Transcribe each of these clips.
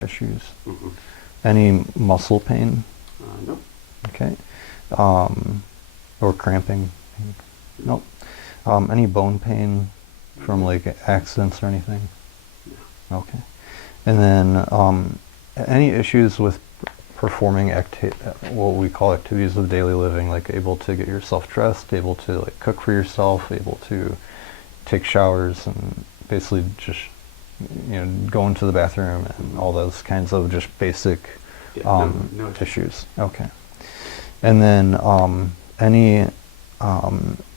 issues? Mm-mm. Any muscle pain? Nope. Okay. Or cramping? Nope. Any bone pain from like accidents or anything? No. Okay. And then any issues with performing what we call activities of daily living, like able to get yourself dressed, able to like cook for yourself, able to take showers, and basically just go into the bathroom and all those kinds of just basic No issues. Okay. And then any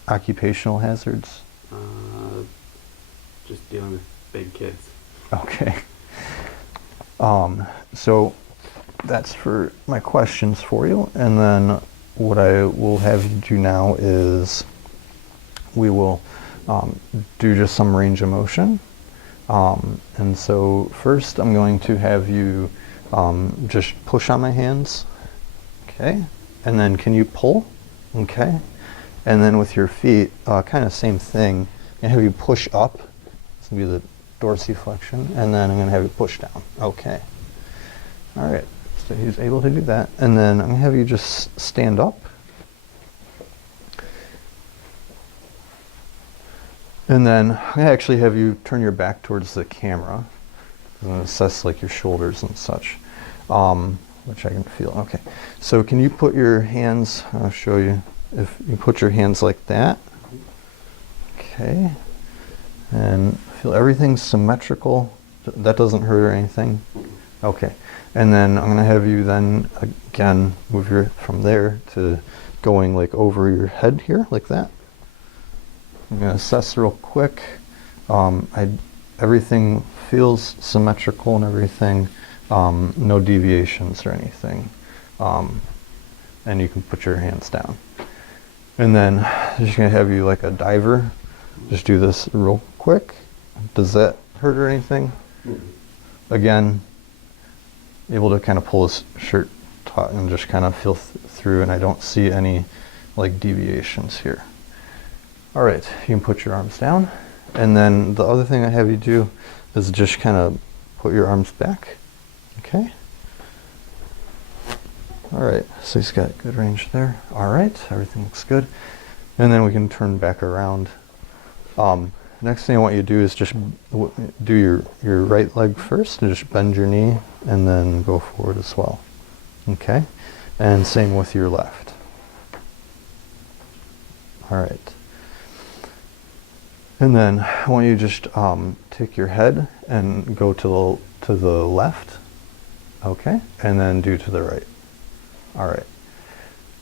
occupational hazards? Just dealing with big kids. Okay. So that's for my questions for you. And then what I will have you do now is we will do just some range of motion. And so first I'm going to have you just push on my hands. Okay. And then can you pull? Okay. And then with your feet, kind of same thing. I'm going to have you push up. This will be the dorsiflexion. And then I'm going to have you push down. Okay. All right. So he's able to do that. And then I'm going to have you just stand up. And then I actually have you turn your back towards the camera and assess like your shoulders and such, which I can feel. Okay. So can you put your hands, I'll show you, if you put your hands like that. Okay. And feel everything symmetrical. That doesn't hurt or anything. Okay. And then I'm going to have you then again move your from there to going like over your head here like that. I'm going to assess real quick. Everything feels symmetrical and everything. No deviations or anything. And you can put your hands down. And then I'm just going to have you like a diver. Just do this real quick. Does that hurt or anything? Again, able to kind of pull this shirt taut and just kind of feel through, and I don't see any like deviations here. All right, you can put your arms down. And then the other thing I have you do is just kind of put your arms back. Okay. All right, so he's got good range there. All right, everything looks good. And then we can turn back around. Next thing I want you to do is just do your right leg first and just bend your knee and then go forward as well. Okay? And same with your left. All right. And then I want you to just take your head and go to the left. Okay? And then do to the right. All right.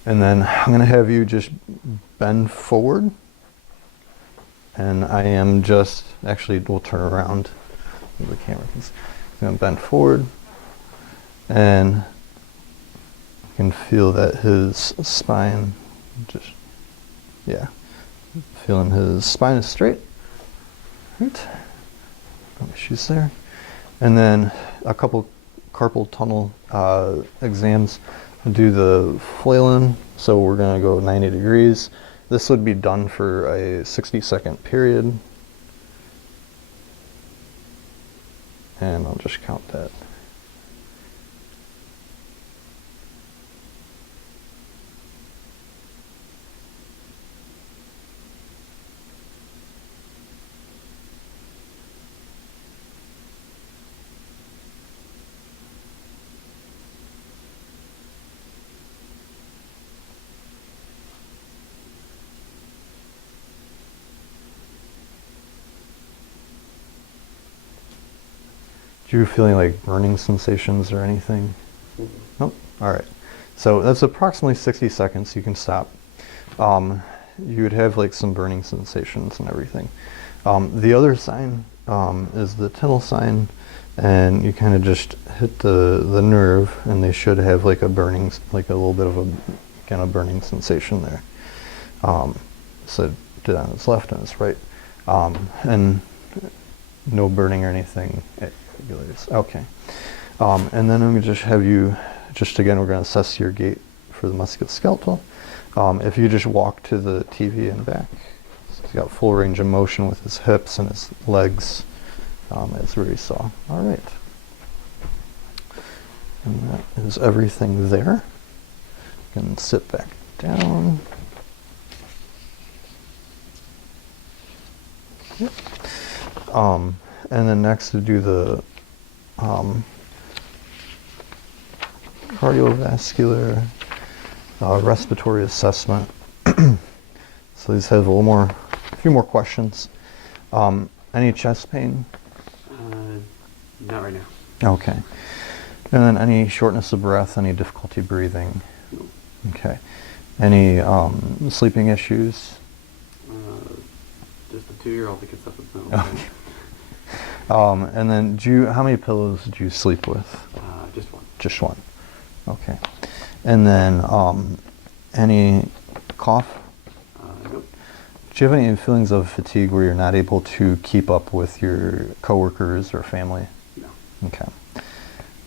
And then I'm going to have you just bend forward. And I am just, actually we'll turn around so the camera can see. I'm going to bend forward. And you can feel that his spine just, yeah. Feeling his spine is straight. Right. No issues there. And then a couple carpal tunnel exams. Do the flailing. So we're going to go 90 degrees. This would be done for a 60-second period. And I'll just count that. Do you feeling like burning sensations or anything? Nope. All right. So that's approximately 60 seconds. You can stop. You would have like some burning sensations and everything. The other sign is the Tyndall sign, and you kind of just hit the nerve, and they should have like a burning, like a little bit of a kind of burning sensation there. So did on its left and its right, and no burning or anything. Okay. And then I'm going to just have you, just again, we're going to assess your gait for the musculoskeletal. If you just walk to the TV and back, so he's got full range of motion with his hips and his legs, as we saw. All right. And that is everything there. You can sit back down. Yep. And then next to do the cardiovascular respiratory assessment. So these have a few more questions. Any chest pain? Not right now. Okay. And then any shortness of breath, any difficulty breathing? No. Okay. Any sleeping issues? Just a 2-year-old that gets up at the middle Okay. of the night. And then how many pillows do you sleep with? Just one. Just one. Okay. And then any cough? Nope. Do you have any feelings of fatigue where you're not able to keep up with your coworkers or family? No. Okay.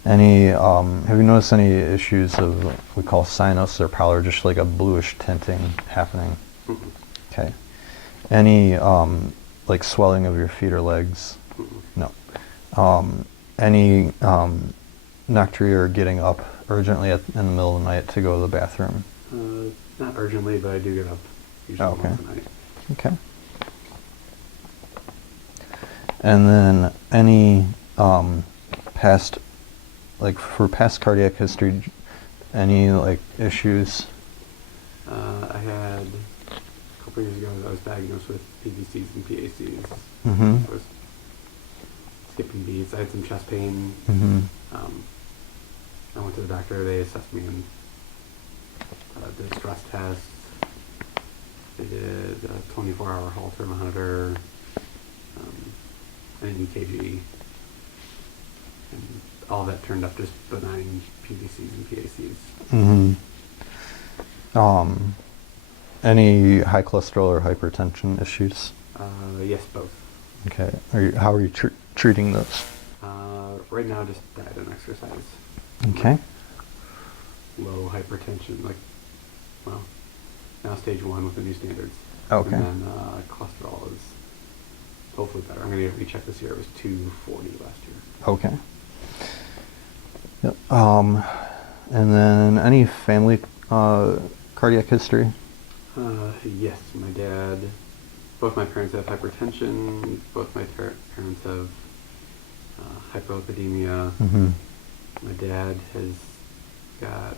Have you noticed any issues of what we call sinus or pallor, just like a bluish tinting happening? Mm-mm. Okay. Any like swelling of your feet or legs? Mm-mm. No. Any nocturia or getting up urgently in the middle of the night to go to the bathroom? Not urgently, but I do get up usually Okay. once a night. Okay. And then any past cardiac history, any like issues? I had a couple years ago I was diagnosed with PVCs and PACs. Mm-hmm. I was skipping beats. I had some chest pain. Mm-hmm. I went to the doctor. They assessed me and did stress tests. They did a 24-hour Holter monitor, an EKG, and all that turned up just benign PVCs and PACs. Mm-hmm. Any high cholesterol or hypertension issues? Yes, both. Okay. How are you treating those? Right now, just diet and exercise. Okay. Low hypertension, now stage 1 with the new standards. Okay. And then cholesterol is hopefully better. I'm going to get rechecked this year. It was 240 last year. Okay. Yep. And then any family cardiac history? Yes, both my parents have hypertension. Both my parents have hyperlipidemia. Mm-hmm. My dad has got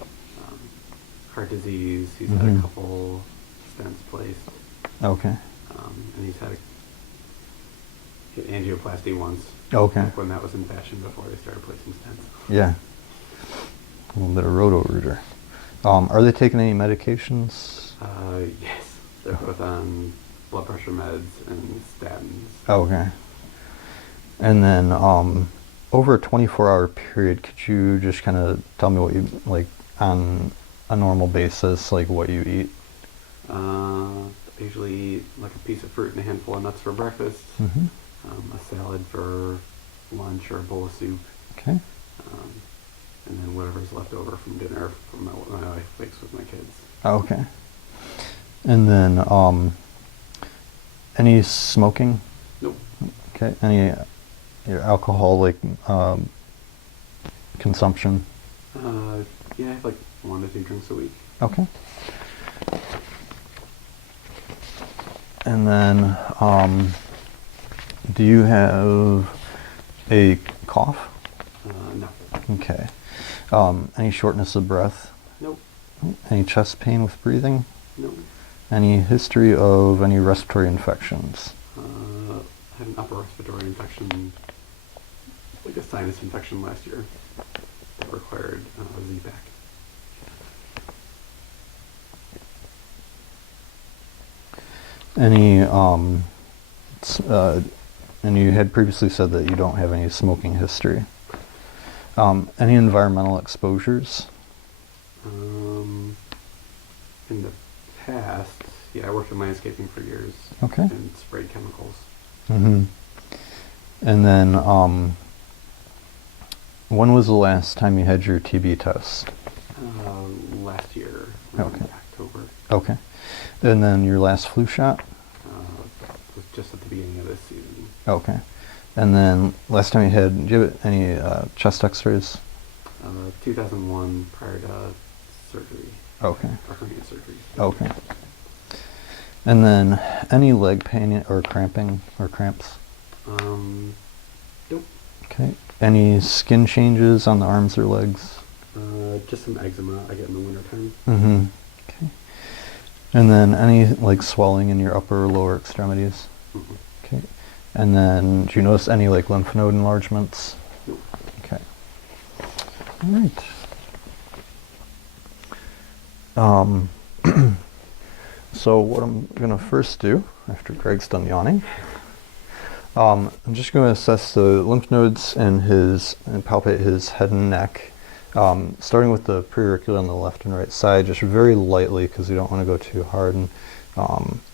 heart disease. He's had Mm-hmm. a couple stents placed. Okay. And he's had angioplasty once. Okay. Back when that was in fashion before they started placing stents. Yeah. A little bit of Roto-Rooter. Are they taking any medications? Yes, they're both on blood pressure meds and statins. Okay. And then over a 24-hour period, could you just kind of tell me what you, like, on a normal basis, like what you eat? I usually eat like a piece of fruit and a handful of nuts for breakfast, Mm-hmm. A salad for lunch or a bowl of soup, Okay. and then whatever's left over from dinner from what my wife makes with my kids. Okay. And then any smoking? Nope. Okay. Any your alcoholic consumption? Yeah, I have like 1 to 2 drinks a week. Okay. And then do you have a cough? No. Okay. Any shortness of breath? Nope. Any chest pain with breathing? Nope. Any history of any respiratory infections? I had an upper respiratory infection, like a sinus infection last year that required Z-Pack. Any, and you had previously said that you don't have any smoking history. Any environmental exposures? In the past, yeah, I worked in landscaping for years. Okay. And sprayed chemicals. Mm-hmm. And then, when was the last time you had your TB test? Last year, around Okay. October. Okay. And then your last flu shot? Was just at the beginning of this season. Okay. And then last time you had, did you have any chest x-rays? 2001 prior to surgery, Okay. or hernia surgery. Okay. And then any leg pain or cramping or cramps? Nope. Okay. Any skin changes on the arms or legs? Just some eczema I get in the wintertime. Mm-hmm. Okay. And then any like swelling in your upper or lower extremities? Mm-mm. Okay. And then do you notice any like lymph node enlargements? Nope. Okay. All right. Um, so what I'm gonna first do, after Greg's done yawning, I'm just gonna assess the lymph nodes and palpate his head and neck, starting with the preauricular on the left and right side, just very lightly because we don't want to go too hard, and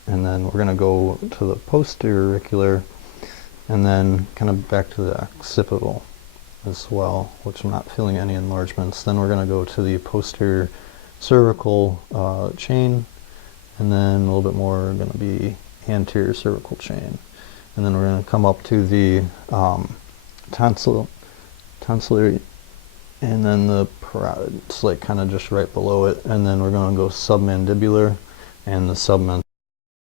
then we're gonna go to the posterior auricular, and then kind of back to the occipital as well, which I'm not feeling any enlargements. Then we're gonna go to the posterior cervical chain, and then a little bit more going to be anterior cervical chain, and then we're going to come up to the tonsilary, and then the parotid. It's like kind of just right below it, and then we're going to go submandibular and the submental.